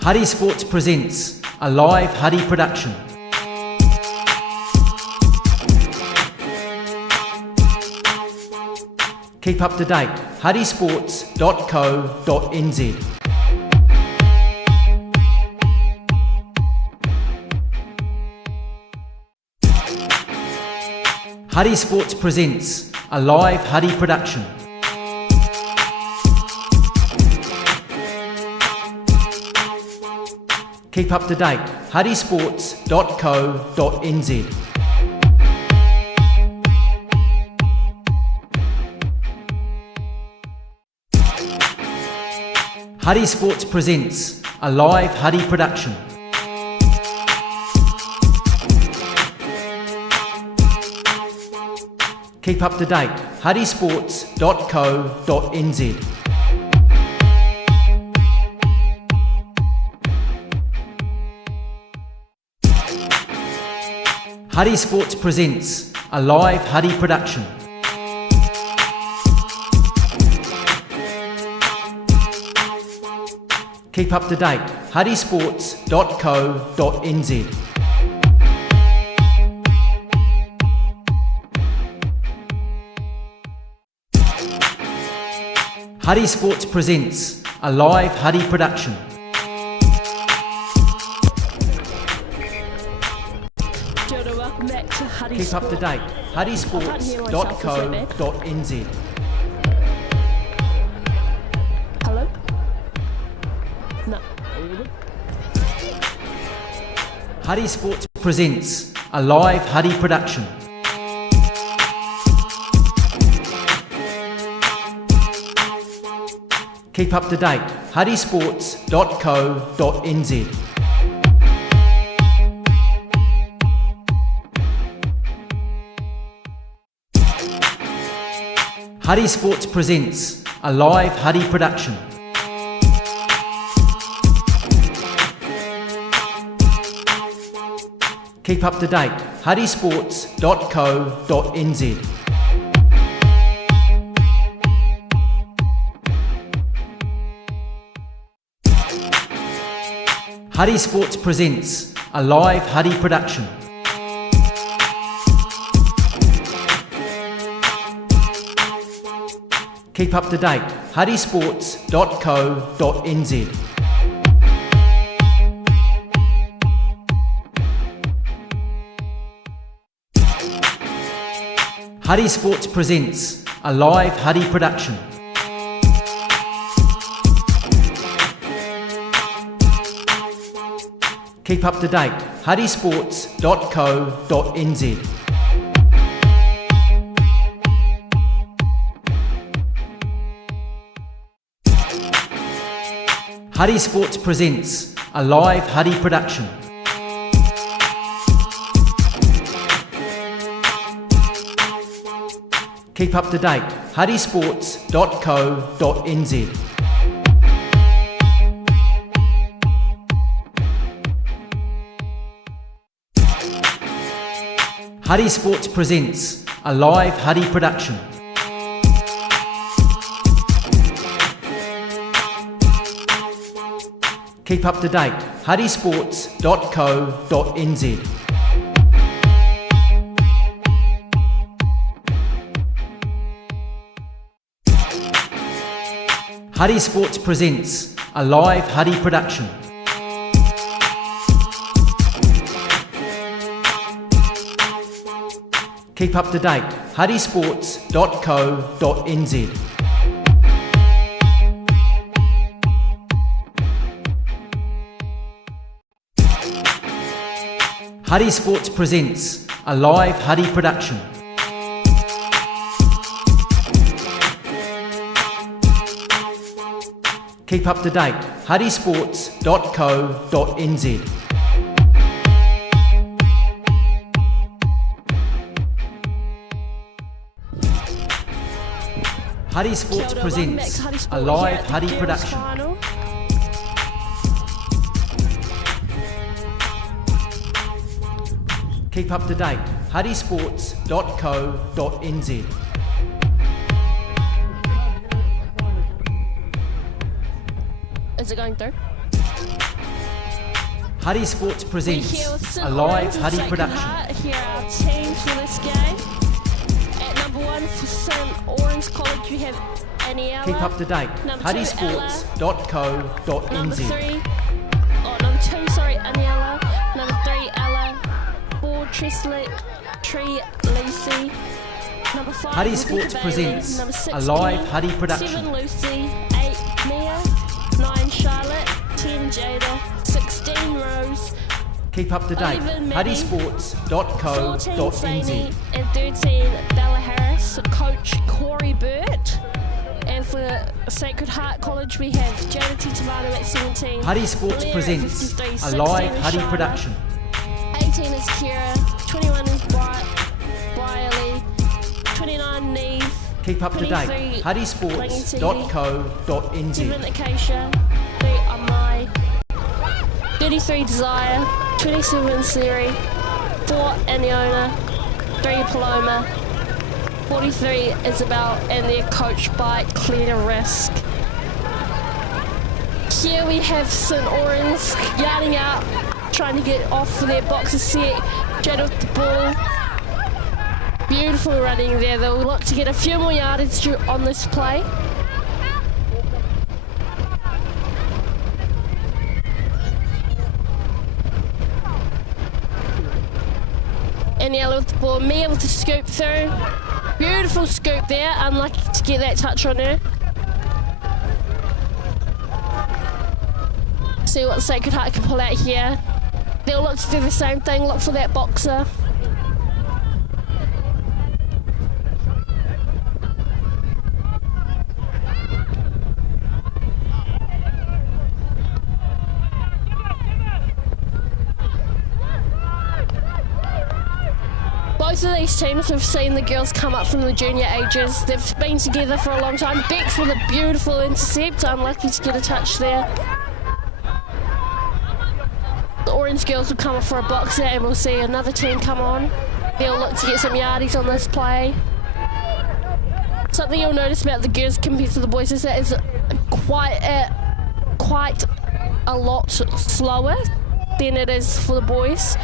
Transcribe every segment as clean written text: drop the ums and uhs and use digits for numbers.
Huddy Sports presents a live Huddy production. Keep up to date, huddysports.co.nz. Huddy Sports presents a live Huddy production. Keep up to date, huddysports.co.nz. Huddy Sports presents a live Huddy production. Keep up to date, huddysports.co.nz. Huddy Sports presents a live Huddy production. Keep up to date, huddysports.co.nz. Huddy Sports presents a live Huddy production. Welcome back to Huddy Keep up to Sport. date, huddysports.co.nz. Hello? No. Huddy Sports presents a live Huddy production. Keep up to date, huddysports.co.nz. Huddy Sports presents a live Huddy production. Keep up to date, huddysports.co.nz. Huddy Sports presents a live Huddy production. Keep up to date, huddysports.co.nz. Huddy Sports presents a live Huddy production. Keep up to date, huddysports.co.nz. Huddy Sports presents a live Huddy production. Keep up to date, huddysports.co.nz. Huddy Sports presents a live Huddy production. Keep up to date, huddysports.co.nz. Huddy Sports presents a live Huddy production. Keep up to date, huddysports.co.nz. Huddy Sports presents a live Huddy production. Keep up to date, huddysports.co.nz. Huddy Sports presents a live Huddy production. Keep up to date, huddysports.co.nz. Is it going through? Huddy Sports We're presents here with St. a live Oran's and Huddy Sacred production. Heart. Here are our teams for this game. At number 1 for St. Oran's College, we have Aniela. Keep up to date. Number 2, Ella. Number huddysports.co.nz. 3, number 2, sorry, Aniela. Number 3, Ella. 4, Treslet, Tree, Lucy. Number 5, Huddy Rebecca Sports Bailey. presents Number 6, a live Penny. Huddy production. 7, Lucy. 8, Mia. 9, Charlotte. 10, Jada. 16, Rose. Keep up to date. 11, Maddie. 14, huddysports.co.nz. Saini. And 13, Bella Harris. Coach Corey Burt. And for Sacred Heart College, we have Jada Titamano at 17. Huddy Sports Blair at presents 53, a 16 live is Huddy Shana, production. 18 is Kira. 21 is Briley. 29, Neve. Keep up to 23, date. huddysports.co.nz. 7, Acacia. 3, Amai. 33, Desire. 27, Siri. 4, Aniona. 3, Paloma. 43, Isabel. And they're coached by Claire Risk. Here we have St. Oran's yarding out, trying to get off for their boxer set. Jada with the ball. Beautiful running there. They'll look to get a few more yardage on this play. Aniela with the ball. Mia with the scoop through. Beautiful scoop there. Unlucky to get that touch on her. See what Sacred Heart can pull out here. They'll look to do the same thing. Look for that boxer. Both of these teams have seen the girls come up from the junior ages. They've been together for a long time. Bex with a beautiful intercept, unlucky to get a touch there. The Orange girls will come up for a boxer and we'll see another team come on. They'll look to get some yardies on this play. Something you'll notice about the girls compared to the boys is that it's quite a lot slower than it is for the boys.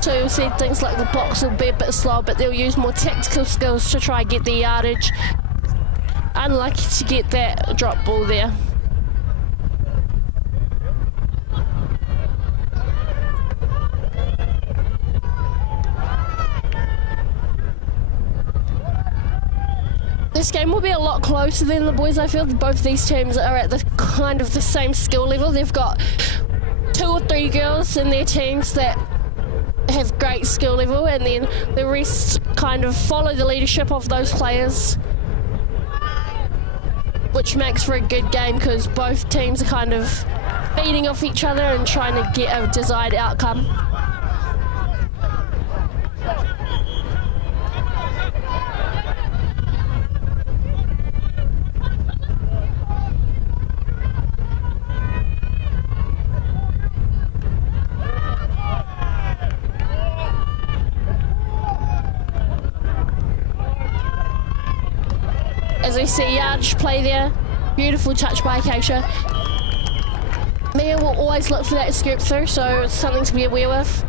So you'll see things like the box will be a bit slow, but they'll use more tactical skills to try and get the yardage. Unlucky to get that drop ball there. This game will be a lot closer than the boys. I feel that both these teams are at the kind of the same skill level. They've got 2 or 3 girls in their teams that have great skill level, and then the rest kind of follow the leadership of those players, which makes for a good game because both teams are kind of feeding off each other and trying to get a desired outcome. As we see yardage play there, beautiful touch by Acacia. Mia will always look for that scoop through, so it's something to be aware of.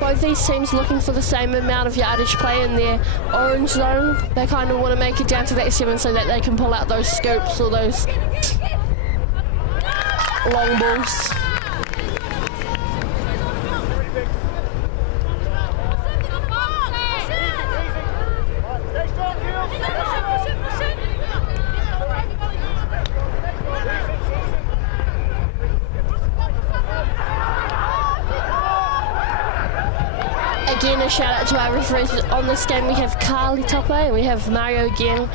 Both these teams looking for the same amount of yardage play in their orange zone. They kind of want to make it down to that 7 so that they can pull out those scoops or those long balls. Again, a shout out to our referees on this game. We have Carly Tope and we have Mario again,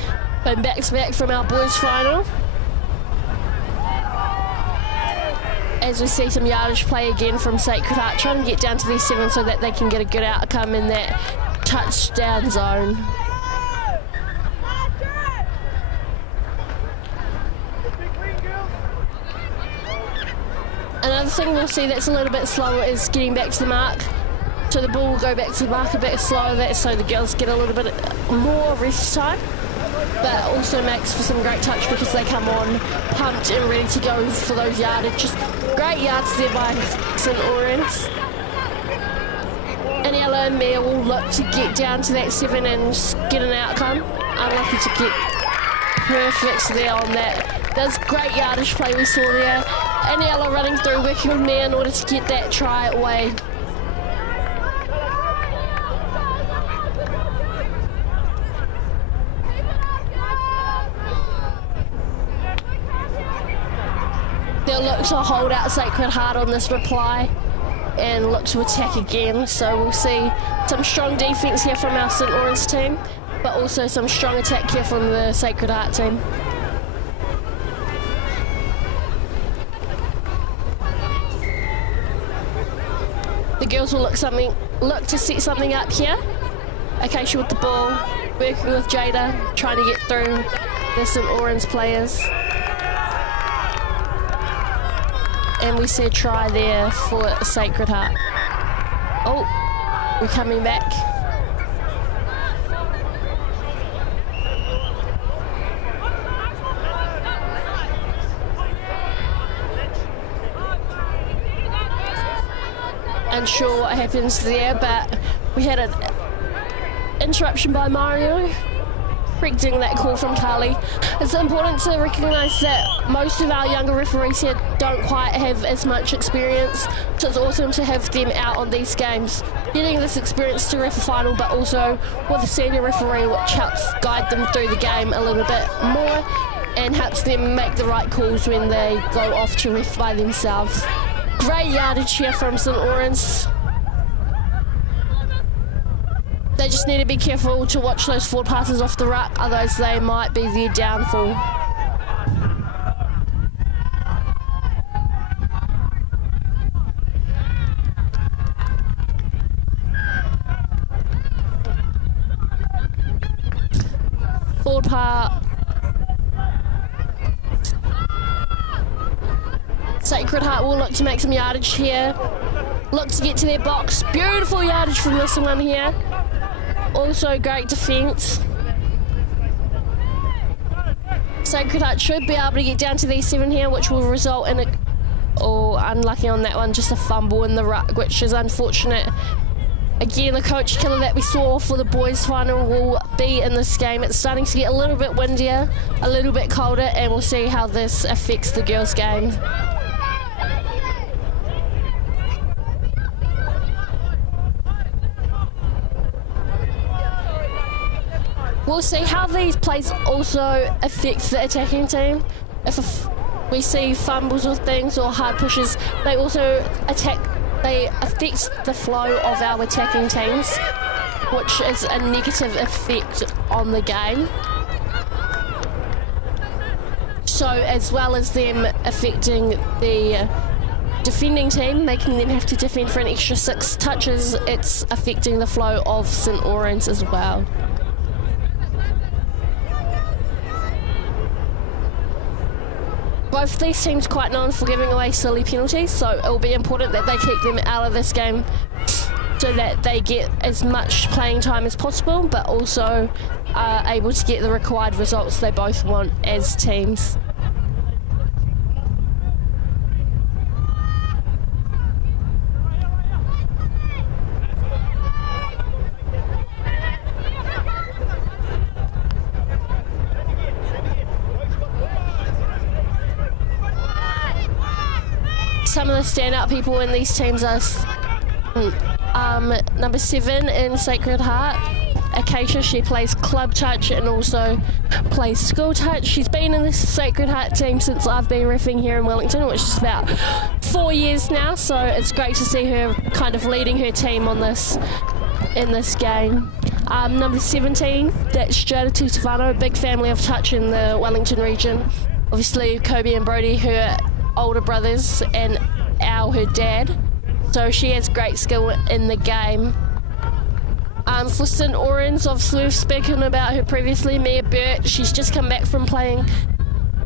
going back to back from our boys final. As we see some yardage play again from Sacred Heart, trying to get down to their 7 so that they can get a good outcome in that touchdown zone. Another thing we'll see that's a little bit slower is getting back to the mark. So the ball will go back to the mark a bit slower there, so the girls get a little bit more rest time. But also makes for some great touch because they come on pumped and ready to go for those yardage. Great yards there by St Oran's. And Ella and Mia will look to get down to that 7 and get an outcome. Unlucky to get perfect there on that. That's great yardage play we saw there. And Ella running through, working with Mia in order to get that try away. They'll look to hold out Sacred Heart on this reply and look to attack again. So we'll see some strong defence here from our St Orange team, but also some strong attack here from the Sacred Heart team. The girls will look to set something up here. Acacia with the ball, working with Jada, trying to get through the St Orange players. And we see a try there for Sacred Heart. Oh, we're coming back. Unsure what happens there, but we had an interruption by Mario, correcting that call from Carly. It's important to recognise that most of our younger referees here don't quite have as much experience, so it's awesome to have them out on these games, getting this experience to ref a final, but also with a senior referee, which helps guide them through the game a little bit more and helps them make the right calls when they go off to ref by themselves. Great yardage here from St Orange. They just need to be careful to watch those forward passes off the ruck, otherwise they might be their downfall. Forward pass. Sacred Heart will look to make some yardage here. Look to get to their box. Beautiful yardage from this one here. Also great defence. Sacred Heart should be able to get down to these 7 here, which will result in a... Oh, unlucky on that one, just a fumble in the ruck, which is unfortunate. Again, the coach killer that we saw for the boys final will be in this game. It's starting to get a little bit windier, a little bit colder, and we'll see how this affects the girls' game. We'll see how these plays also affect the attacking team. If we see fumbles or things or hard pushes, they also affect the flow of our attacking teams, which is a negative effect on the game. So as well as them affecting the defending team, making them have to defend for an extra 6 touches, it's affecting the flow of St Orange as well. Both these teams quite known for giving away silly penalties, so it will be important that they keep them out of this game so that they get as much playing time as possible, but also are able to get the required results they both want as teams. Some of the standout people in these teams are number 7 in Sacred Heart, Acacia. She plays club touch and also plays school touch. She's been in this Sacred Heart team since I've been reffing here in Wellington, which is about 4 years now, so it's great to see her kind of leading her team on this in this game. Number 17, that's Jada Stefano, big family of touch in the Wellington region. Obviously Kobe and Brody, her older brothers, and Al, her dad, so she has great skill in the game. For St Orange, obviously we've spoken about her previously, Mia Burt. She's just come back from playing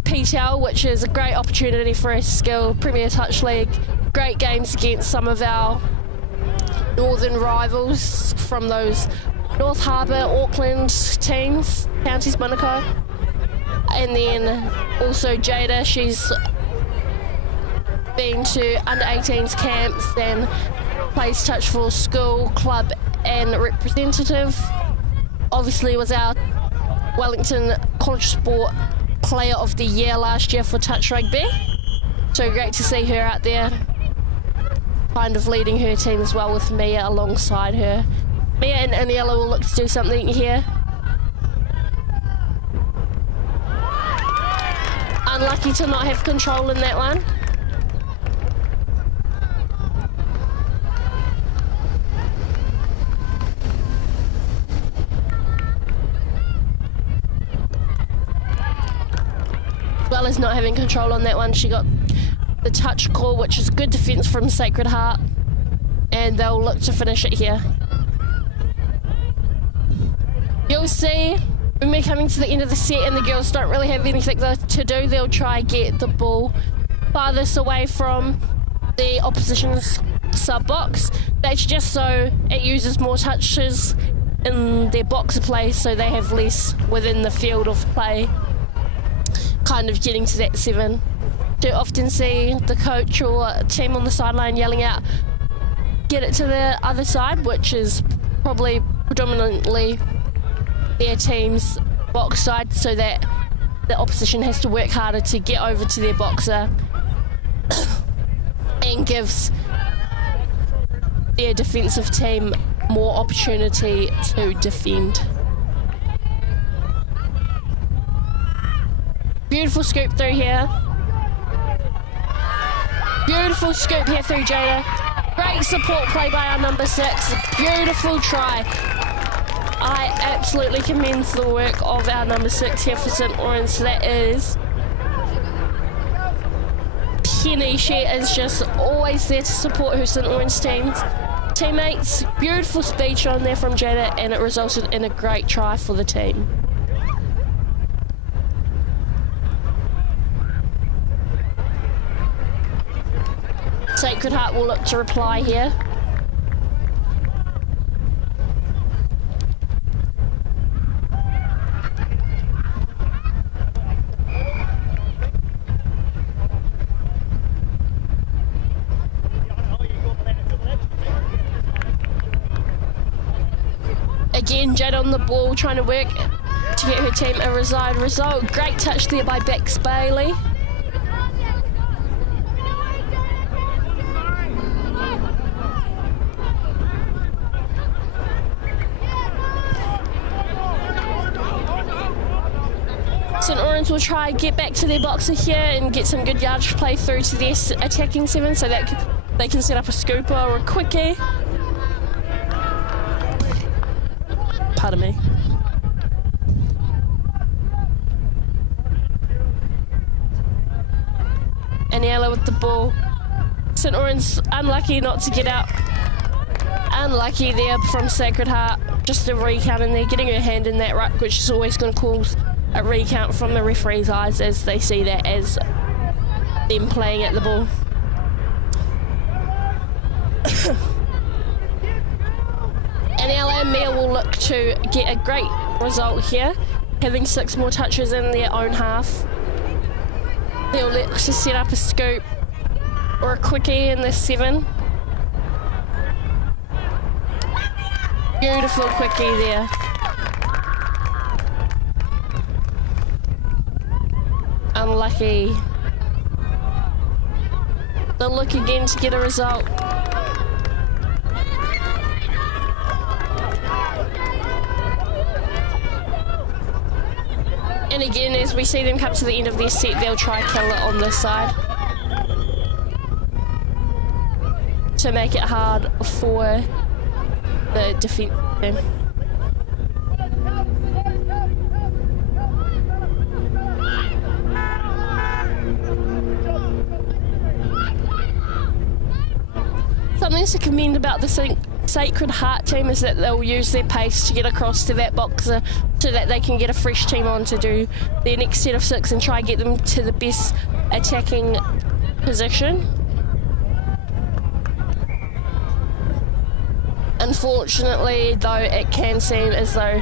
PTL, which is a great opportunity for us skill Premier Touch League. Great games against some of our northern rivals from those North Harbour, Auckland teams, Counties Manukau. And then also Jada, she's been to under 18s camps and plays touch for school, club and representative. Obviously was our Wellington College Sport Player of the Year last year for touch rugby. So great to see her out there kind of leading her team as well with Mia alongside her. Mia and Aniela will look to do something here. Unlucky to not have control in that one. As well as not having control on that one, she got the touch call, which is good defence from Sacred Heart, and they'll look to finish it here. You'll see when we're coming to the end of the set and the girls don't really have anything to do, they'll try and get the ball farthest away from the opposition's sub box. That's just so it uses more touches in their box of play, so they have less within the field of play, kind of getting to that 7. You often see the coach or team on the sideline yelling out, get it to the other side, which is probably predominantly their team's box side, so that the opposition has to work harder to get over to their boxer and gives their defensive team more opportunity to defend. Beautiful scoop through here. Beautiful scoop here through Jada. Great support play by our number 6. Beautiful try. I absolutely commend the work of our number 6 here for St. Oran. So that is Penny. She is just always there to support her St. Orange teammates. Beautiful speed shown there from Jada, and it resulted in a great try for the team. Sacred Heart will look to reply here. Again, Jade on the ball, trying to work to get her team a result. Great touch there by Bex Bailey. St. Orange will try and get back to their boxer here and get some good yardage play through to their attacking 7, so that they can set up a scooper or a quickie. Pardon me. Aniela with the ball. St. Orange unlucky not to get out. Unlucky there from Sacred Heart. Just a recount in there, getting her hand in that ruck, which is always going to cause a recount from the referee's eyes, as they see that as them playing at the ball. Aniela and Mia will look to get a great result here, having 6 more touches in their own half. They'll look to set up a scoop or a quickie in this 7. Beautiful quickie there. Unlucky. They'll look again to get a result. And again, as we see them come to the end of their set, they'll try kill it on this side to make it hard for the defense team. Something to commend about the St. Sacred Heart team is that they'll use their pace to get across to that boxer so that they can get a fresh team on to do their next set of 6 and try and get them to the best attacking position. Unfortunately, though, it can seem as though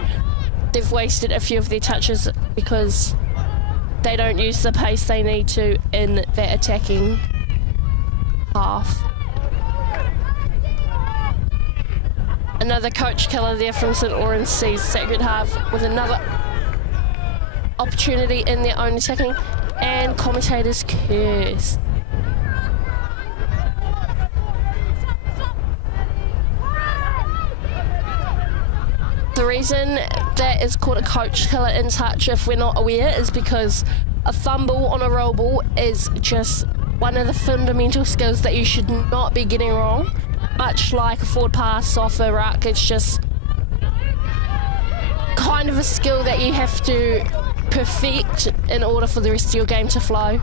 they've wasted a few of their touches because they don't use the pace they need to in their attacking half. Another coach killer there from St Oran sees Sacred Heart with another opportunity in their own attacking, and commentators curse. The reason that is called a coach killer in touch, if we're not aware, is because a fumble on a roll ball is just one of the fundamental skills that you should not be getting wrong. Much like a forward pass off a ruck, it's just kind of a skill that you have to perfect in order for the rest of your game to flow.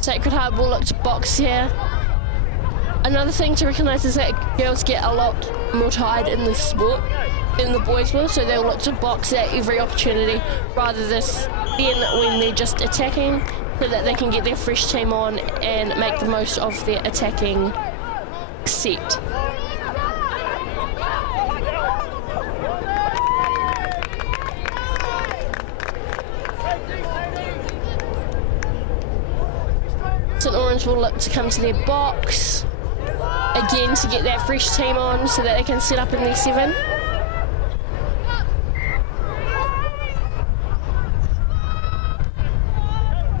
Sacred Heart will look to box here. Another thing to recognise is that girls get a lot more tired in this sport than the boys will, so they'll look to box at every opportunity rather than when they're just attacking, so that they can get their fresh team on and make the most of their attacking set. St Orange will look to come to their box again to get that fresh team on so that they can set up in their 7.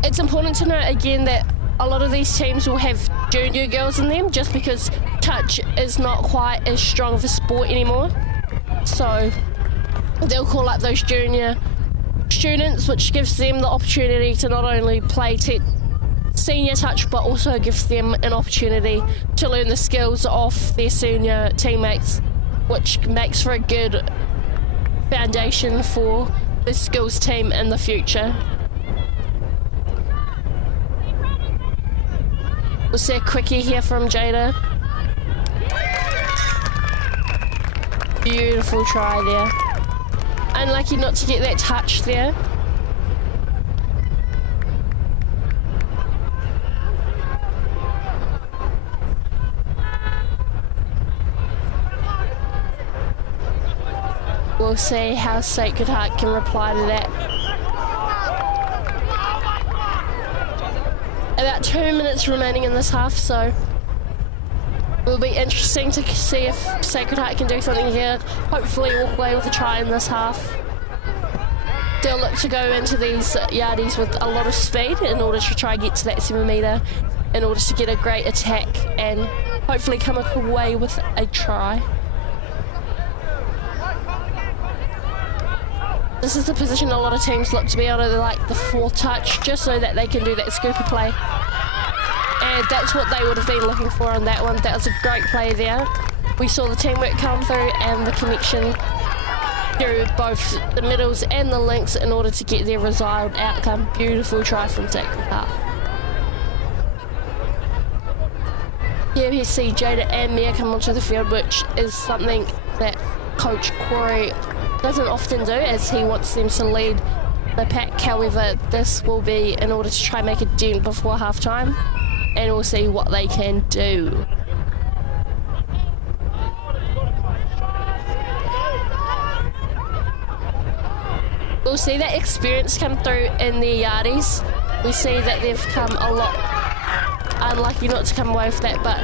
It's important to note again that a lot of these teams will have junior girls in them just because touch is not quite as strong of a sport anymore. So they'll call up those junior students, which gives them the opportunity to not only play senior touch but also gives them an opportunity to learn the skills of their senior teammates, which makes for a good foundation for the skills team in the future. We'll see a quickie here from Jada. Beautiful try there. Unlucky not to get that touch there. We'll see how Sacred Heart can reply to that. About 2 minutes remaining in this half, so it will be interesting to see if Sacred Heart can do something here. Hopefully walk away with a try in this half. They'll look to go into these yardies with a lot of speed in order to try and get to that 7 metre in order to get a great attack and hopefully come away with a try. This is the position a lot of teams look to be able to like the 4th touch just so that they can do that scooper play. And that's what they would have been looking for on that one. That was a great play there. We saw the teamwork come through and the connection through both the middles and the links in order to get their desired outcome. Beautiful try from Sacred Heart. Here we see Jada and Mia come onto the field, which is something that Coach Corey doesn't often do, as he wants them to lead the pack. However, this will be in order to try and make a dent before half time, and we'll see what they can do. We'll see that experience come through in their yardies. We see that they've come a lot unlucky not to come away with that, but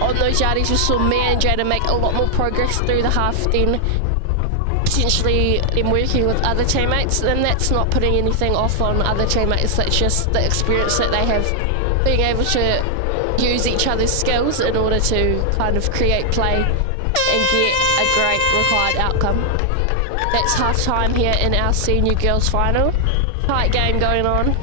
on those yardies we saw Mia and Jada make a lot more progress through the half than potentially them working with other teammates, and that's not putting anything off on other teammates. That's just the experience that they have, being able to use each other's skills in order to kind of create play and get a great required outcome. That's half time here in our senior girls final. Tight game going on.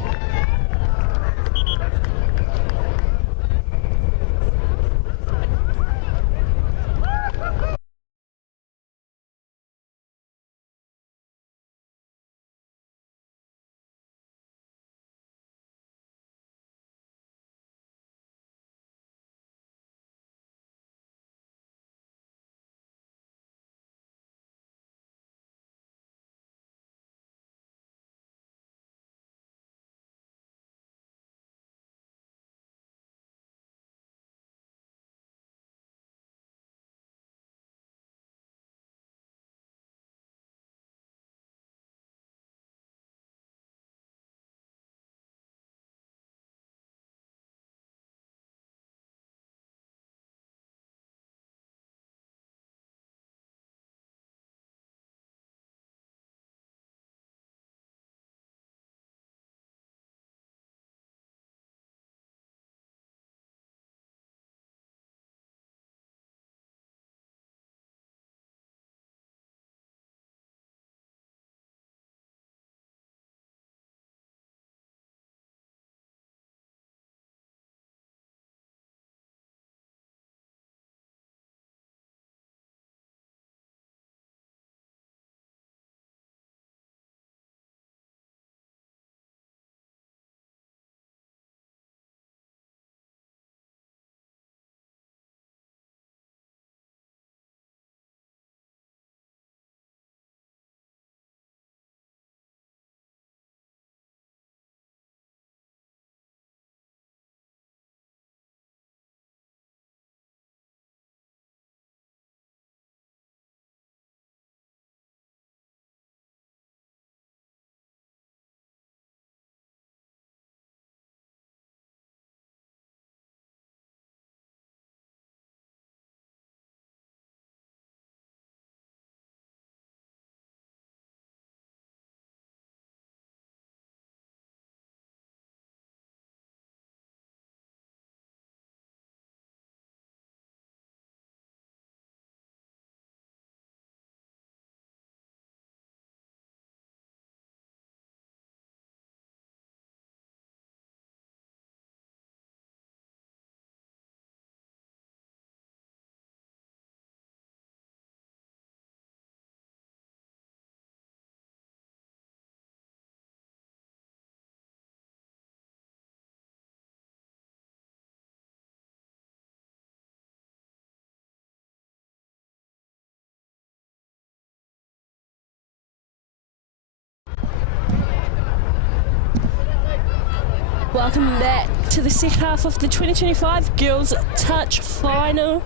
Welcome back to the second half of the 2025 Girls Touch Final.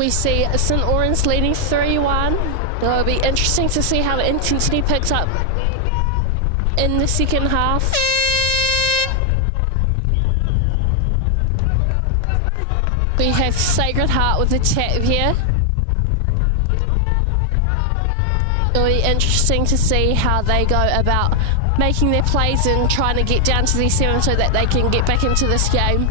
We see St Oran's leading 3-1. It'll be interesting to see how the intensity picks up in the second half. We have Sacred Heart with the tap here. It'll be interesting to see how they go about making their plays and trying to get down to the 7 so that they can get back into this game.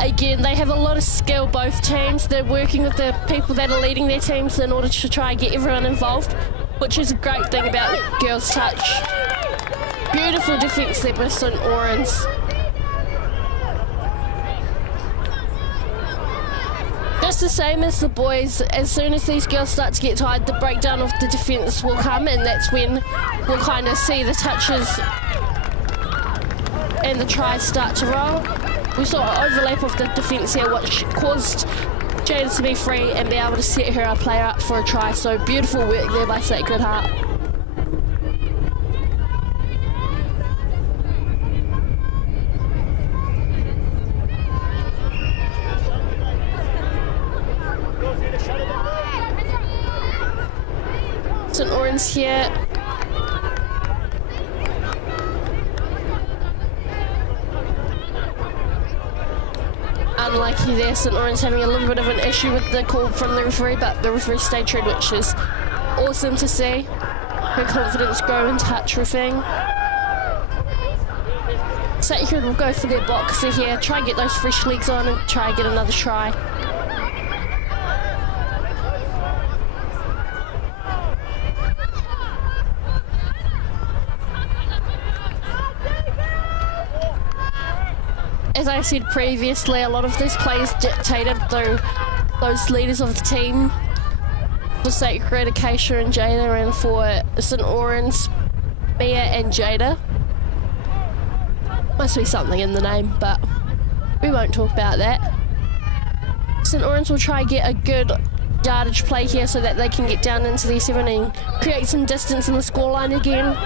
Again, they have a lot of skill, both teams. They're working with the people that are leading their teams in order to try and get everyone involved, which is a great thing about Girls Touch. Beautiful defence there by St Oran's. Just the same as the boys, as soon as these girls start to get tired, the breakdown of the defence will come, and that's when we'll kind of see the touches and the tries start to roll. We saw an overlap of the defence here, which caused Jada to be free and be able to set her player up for a try. So beautiful work there by Sacred Heart. St Oran's here. Unlucky there, St Oran's having a little bit of an issue with the call from the referee, but the referee stayed true, which is awesome to see. Her confidence grow in touch refereeing. Sacred will go for their boxer here, try and get those fresh legs on and try and get another try. As I said previously, a lot of this play is dictated through those leaders of the team. For Sacred, Acacia and Jada, and for St Oran's, Mia and Jada. Must be something in the name, but we won't talk about that. St Oran's will try and get a good yardage play here so that they can get down into the 7 and create some distance in the scoreline again.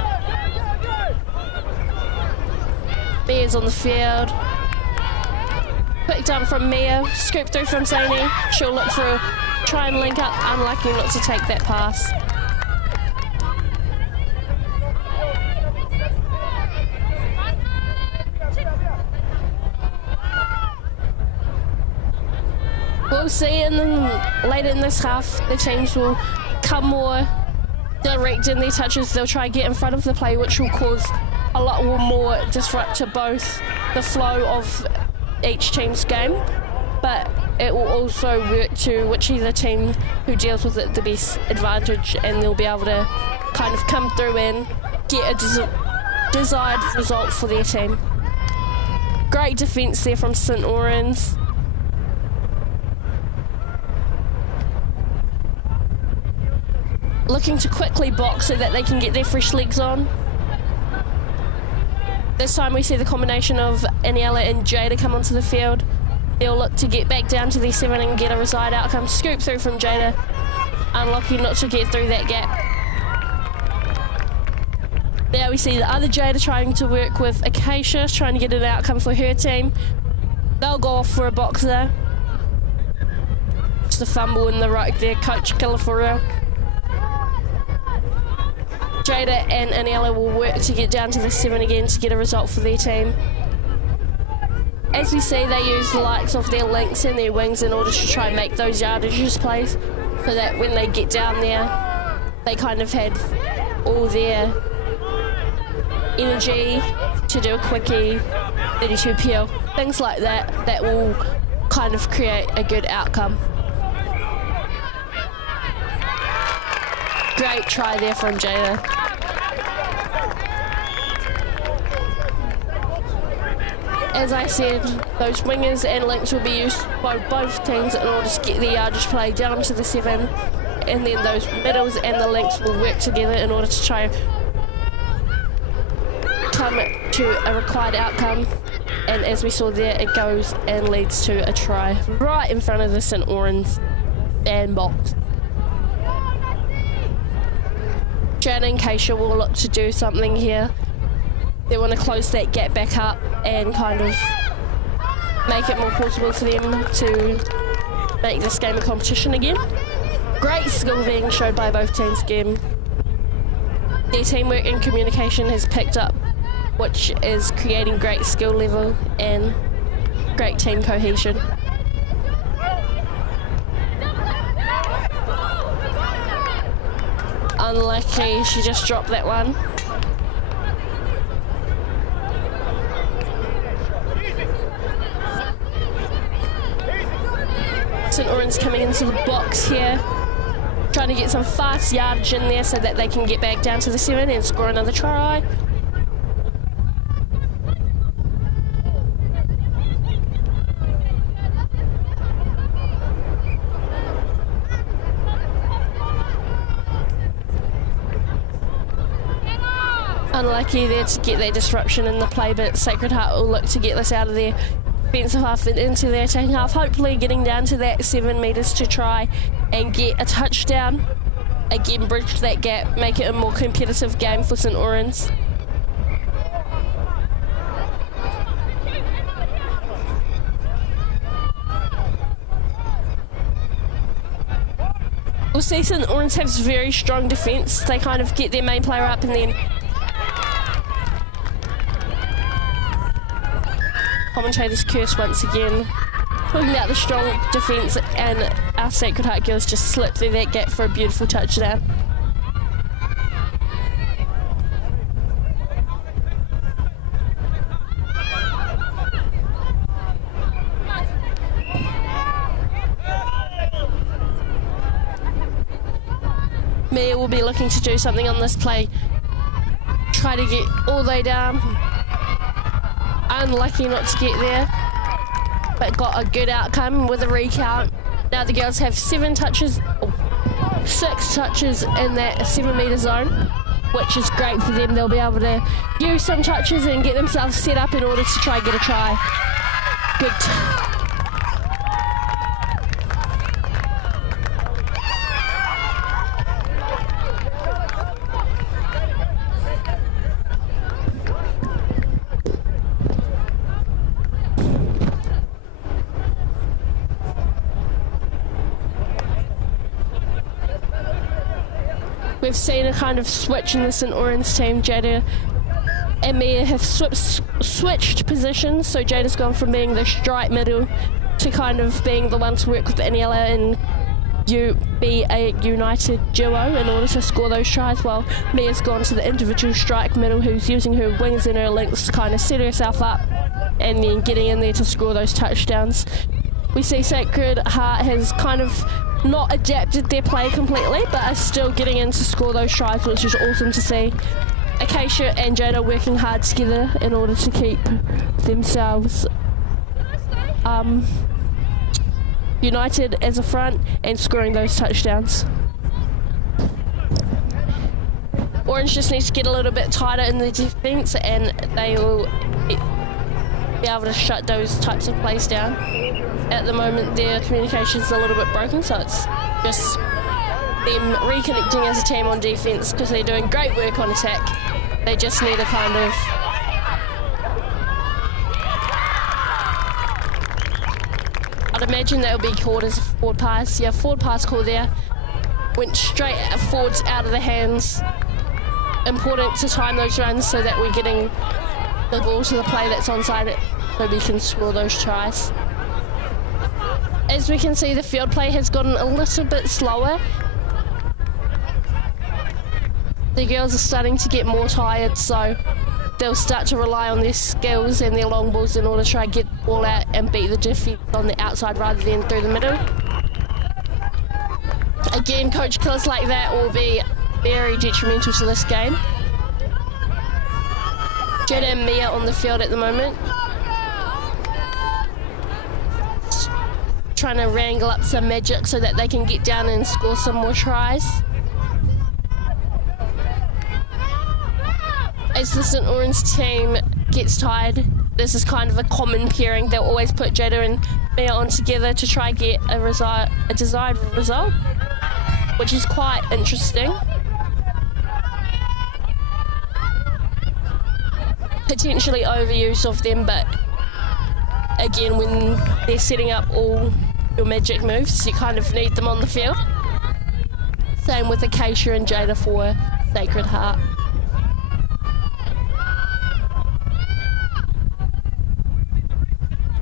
Mia's on the field. Quick dump from Mia, scoop through from Zany. She'll look through, try and link up, unlucky not to take that pass. We'll see later in this half, the teams will come more direct in their touches. They'll try and get in front of the play, which will cause a lot more disrupt to both the flow of each team's game, but it will also work to whichever team who deals with it the best advantage, and they'll be able to kind of come through and get a desired result for their team. Great defence there from St Oran's. Looking to quickly box so that they can get their fresh legs on. This time we see the combination of Aniela and Jada come onto the field. They'll look to get back down to their 7 and get a desired outcome. Scoop through from Jada. Unlucky not to get through that gap. Now we see the other Jada trying to work with Acacia, trying to get an outcome for her team. They'll go off for a boxer. Just a fumble in the right there, Coach Calafora. Jada and Aniela will work to get down to the 7 again to get a result for their team. As we see, they use the likes of their links and their wings in order to try and make those yardages plays, so that when they get down there, they kind of had all their energy to do a quickie, 32 peel, things like that, that will kind of create a good outcome. Great try there from Jada. As I said, those wingers and links will be used by both teams in order to get the yardage play down to the 7, and then those middles and the links will work together in order to try and come to a required outcome. And as we saw there, it goes and leads to a try right in front of the St Oran's fan box. Jan and Keisha will look to do something here. They want to close that gap back up and kind of make it more possible for them to make this game a competition again. Great skill being showed by both teams again. Their teamwork and communication has picked up, which is creating great skill level and great team cohesion. Unlucky, she just dropped that one. St. Oran's coming into the box here, trying to get some fast yardage in there so that they can get back down to the 7 and score another try. Unlucky there to get that disruption in the play, but Sacred Heart will look to get this out of their defensive half and into their attacking half, hopefully getting down to that 7 metres to try and get a touchdown. Again, bridge that gap, make it a more competitive game for St. Oran's. We'll see St. Oran's has very strong defence. They kind of get their main player up and then commentators curse once again, talking about the strong defence, and our Sacred Heart girls just slip through that gap for a beautiful touchdown. Mia will be looking to do something on this play, try to get all the way down. Unlucky not to get there, but got a good outcome with a recount. Now the girls have 6 touches in that 7 metre zone, which is great for them. They'll be able to use some touches and get themselves set up in order to try and get a try. Good. We've seen a kind of switch in the St. Oran's team. Jada and Mia have switched positions, so Jada's gone from being the strike middle to kind of being the one to work with Aniela and be a united duo in order to score those tries, while Mia's gone to the individual strike middle, who's using her wings and her links to kind of set herself up and then getting in there to score those touchdowns. We see Sacred Heart has kind of not adapted their play completely, but are still getting in to score those tries, which is awesome to see. Acacia and Jada working hard together in order to keep themselves united as a front and scoring those touchdowns. Orange just needs to get a little bit tighter in the defence and they will be able to shut those types of plays down. At the moment their communication is a little bit broken, so it's just them reconnecting as a team on defence because they're doing great work on attack. They just need a kind of I'd imagine that will be called as a forward pass. Yeah, forward pass call there. Went straight forwards out of the hands. Important to time those runs so that we're getting the ball to the play that's onside it so we can score those tries. As we can see, the field play has gotten a little bit slower. The girls are starting to get more tired, so they'll start to rely on their skills and their long balls in order to try and get the ball out and beat the defence on the outside rather than through the middle. Again, coach killers like that will be very detrimental to this game. Jada and Mia on the field at the moment, trying to wrangle up some magic so that they can get down and score some more tries. As the St. Orange team gets tired, this is kind of a common pairing. They'll always put Jada and Mia on together to try and get a desired result, which is quite interesting. potentially overuse of them, but again, when they're setting up all your magic moves, you kind of need them on the field. Same with Acacia and Jada for Sacred Heart.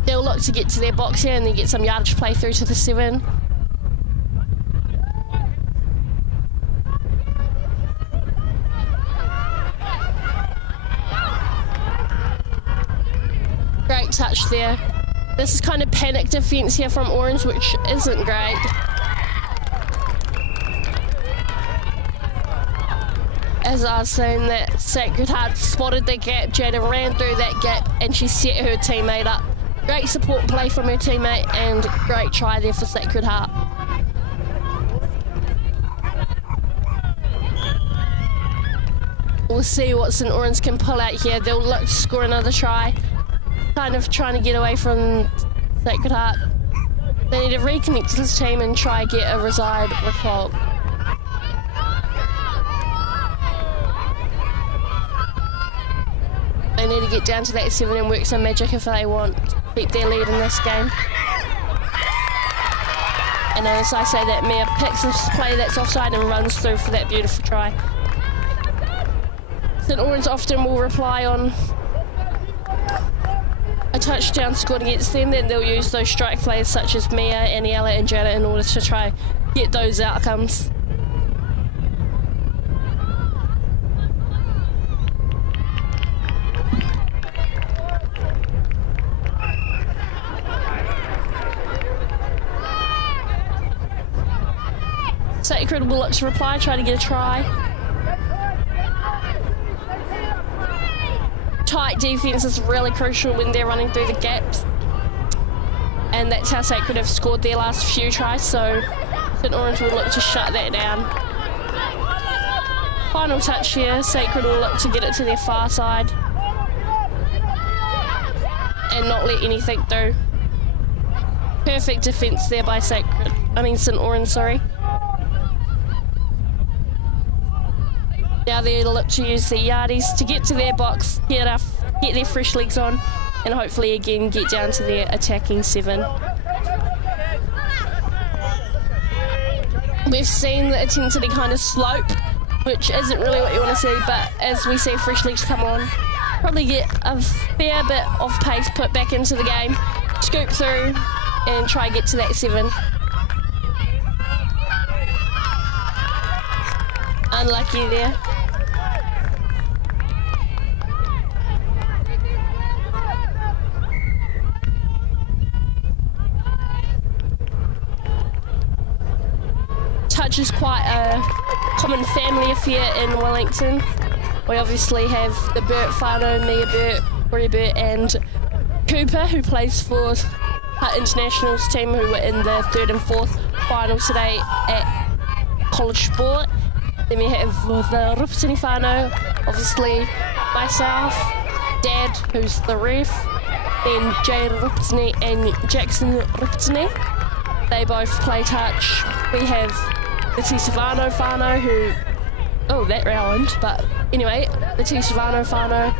They'll look to get to their box here and then get some yardage play through to the 7. Great touch there. This is kind of panic defence here from Orange, which isn't great. As I was saying, that Sacred Heart spotted the gap, Jada ran through that gap and she set her teammate up. Great support play from her teammate and great try there for Sacred Heart. We'll see what St Orange can pull out here. They'll look to score another try. Kind of trying to get away from Sacred Heart. They need to reconnect to this team and try to get a reside recall. They need to get down to that 7 and work some magic if they want to keep their lead in this game. And as I say that, Mia picks this play that's offside and runs through for that beautiful try. St Orange often will reply on a touchdown scored against them, then they'll use those strike players such as Mia, Aniela and Jada in order to try get those outcomes. Sacred will look to reply, try to get a try. Tight defence is really crucial when they're running through the gaps. And that's how Sacred have scored their last few tries, so St Orange will look to shut that down. Final touch here, Sacred will look to get it to their far side. And not let anything through. Perfect defence there by St Orange, sorry. Now they'll look to use the yardies to get to their box, get their fresh legs on, and hopefully again get down to their attacking 7. We've seen the intensity kind of slope, which isn't really what you want to see, but as we see fresh legs come on, probably get a fair bit of pace put back into the game, scoop through and try get to that 7. Unlucky there. Touch is quite a common family affair in Wellington. We obviously have the Burt whānau, Mia Burt, Bria Burt and Cooper, who plays for Hutt Internationals team, who were in the 3rd and 4th final today at college sport. Then we have the Rupitini whānau, obviously myself, Dad, who's the ref, then Jay Rupitini and Jackson Rupitini. They both play touch. We have the Tisavano whānau, who, oh, that round, but anyway, the Tisavano whānau,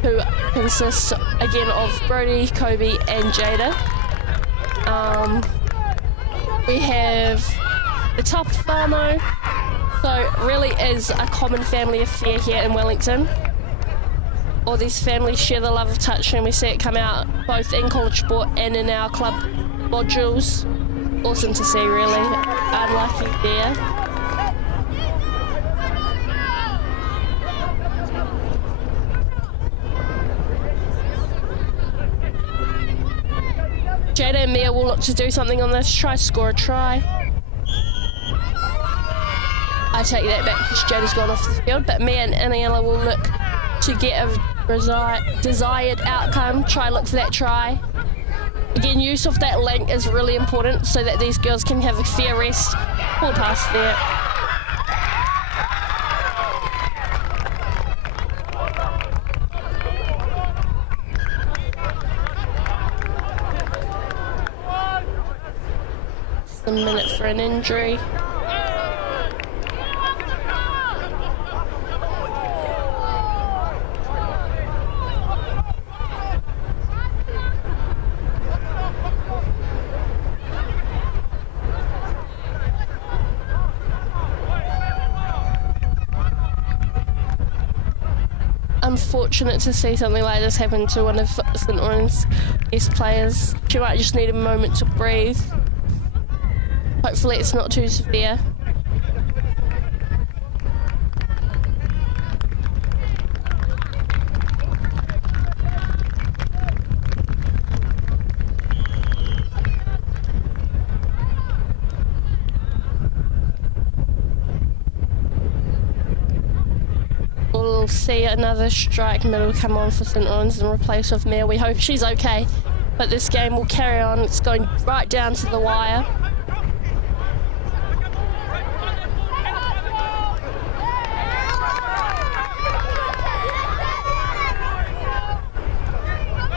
who consists again of Brody, Kobe, and Jada. We have the Top whānau. So really is a common family affair here in Wellington. All these families share the love of touch, and we see it come out both in college sport and in our club modules. Awesome to see, really. Unlucky there. Jada and Mia will look to do something on this, try to score a try. I take that back because Jada's gone off the field, but Mia and Aniela will look to get a desired outcome, try look for that try. Again, use of that link is really important so that these girls can have a fair rest. Pull past there. Just a minute for an injury. unfortunate to see something like this happen to one of St Oran's best players. She might just need a moment to breathe. Hopefully it's not too severe. We'll see another strike middle come on for St Oran's and replace with Mia. We hope she's okay, but this game will carry on. It's going right down to the wire.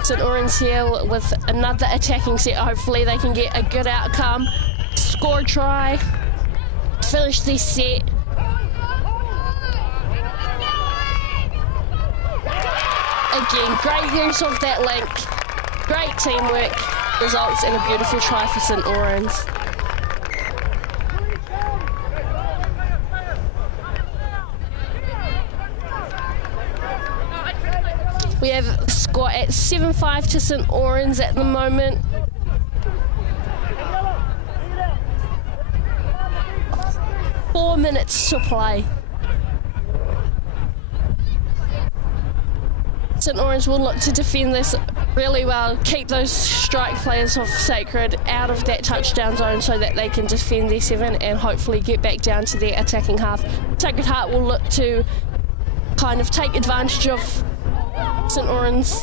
St Oran's here with another attacking set. Hopefully they can get a good outcome, score a try, finish this set. Again, great use of that link, great teamwork, results in a beautiful try for St Oran's. We have a score at 7-5 to St Oran's at the moment. Four minutes to play. St Oran's will look to defend this really well, keep those strike players of Sacred out of that touchdown zone so that they can defend their 7 and hopefully get back down to their attacking half. Sacred Heart will look to kind of take advantage of St Oran's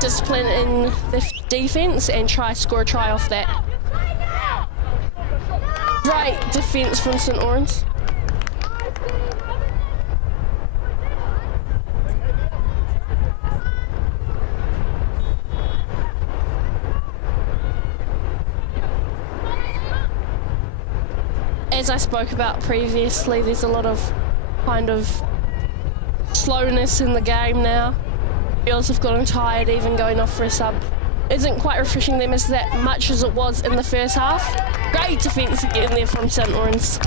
discipline in the defence and score a try off that. Great defence from St Oran's. As I spoke about previously, there's a lot of kind of slowness in the game now. Girls have gotten tired, even going off for a sub isn't quite refreshing them as that much as it was in the first half. Great defence again there from St Oran's.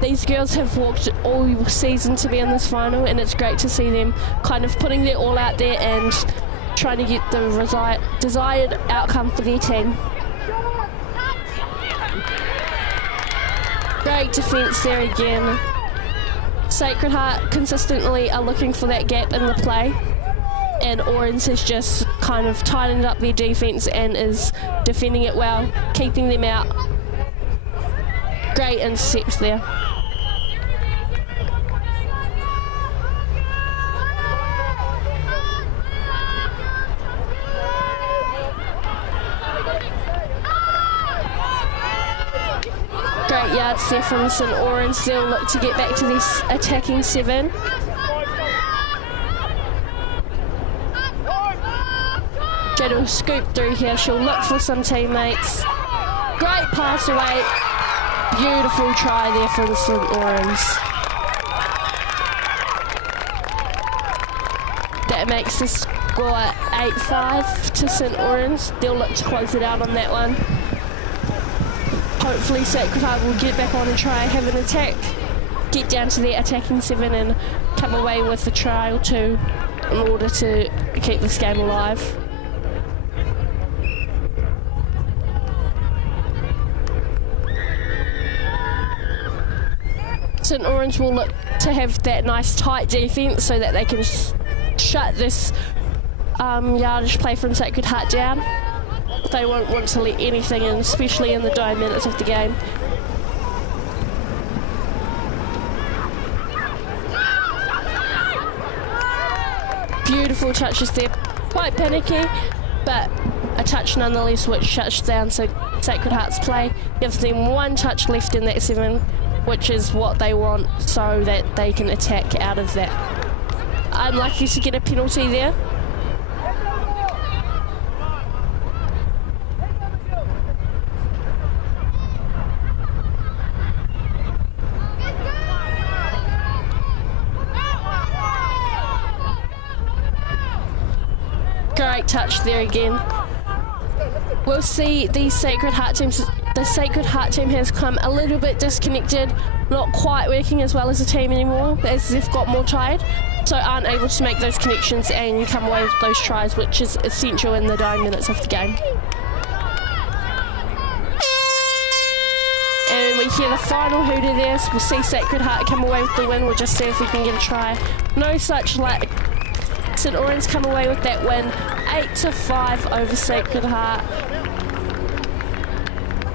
These girls have walked all season to be in this final, and it's great to see them kind of putting their all out there and trying to get the desired outcome for their team. Great defence there again. Sacred Heart consistently are looking for that gap in the play, and Oran's has just kind of tightened up their defence and is defending it well, keeping them out. Great intercepts there. Great yards there from St Oran's. They'll look to get back to this attacking 7. Jade will scoop through here. She'll look for some teammates. Great pass away. Beautiful try there from St Oran's. That makes the score 8-5 to St Oran's. They'll look to close it out on that one. Hopefully Sacred Heart will get back on and try have an attack, get down to their attacking 7 and come away with a try or two in order to keep this game alive. St Orange will look to have that nice tight defence so that they can shut this yardage play from Sacred Heart down. They won't want to let anything in, especially in the dying minutes of the game. Beautiful touches there, quite panicky, but a touch nonetheless which shuts down Sacred Heart's play, gives them one touch left in that 7, which is what they want so that they can attack out of that. Unlucky to get a penalty there. Great touch there again. We'll see these Sacred Heart teams, the Sacred Heart team has come a little bit disconnected, not quite working as well as a team anymore, as they've got more tired, so aren't able to make those connections and come away with those tries, which is essential in the dying minutes of the game. And we hear the final hooter there, so we'll see Sacred Heart come away with the win. We'll just see if we can get a try. No such luck. St Oran's come away with that win, 8-5 over Sacred Heart.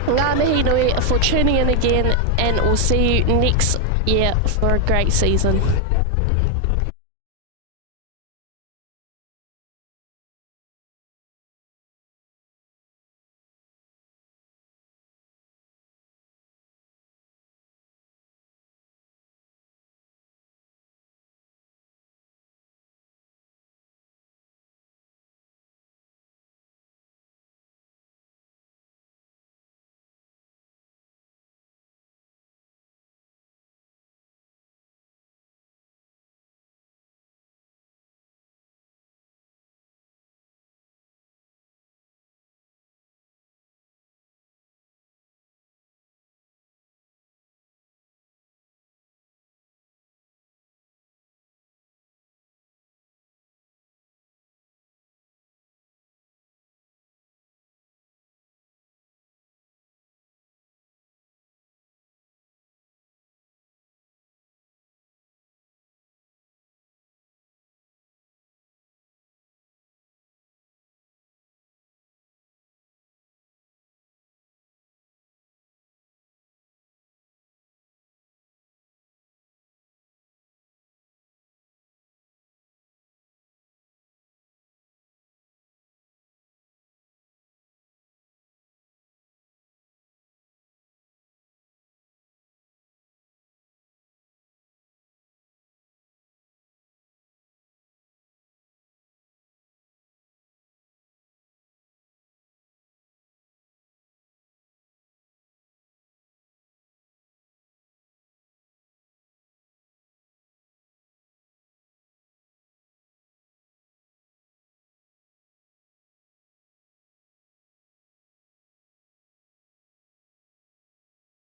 Ngā mihi nui for tuning in again, and we'll see you next year for a great season.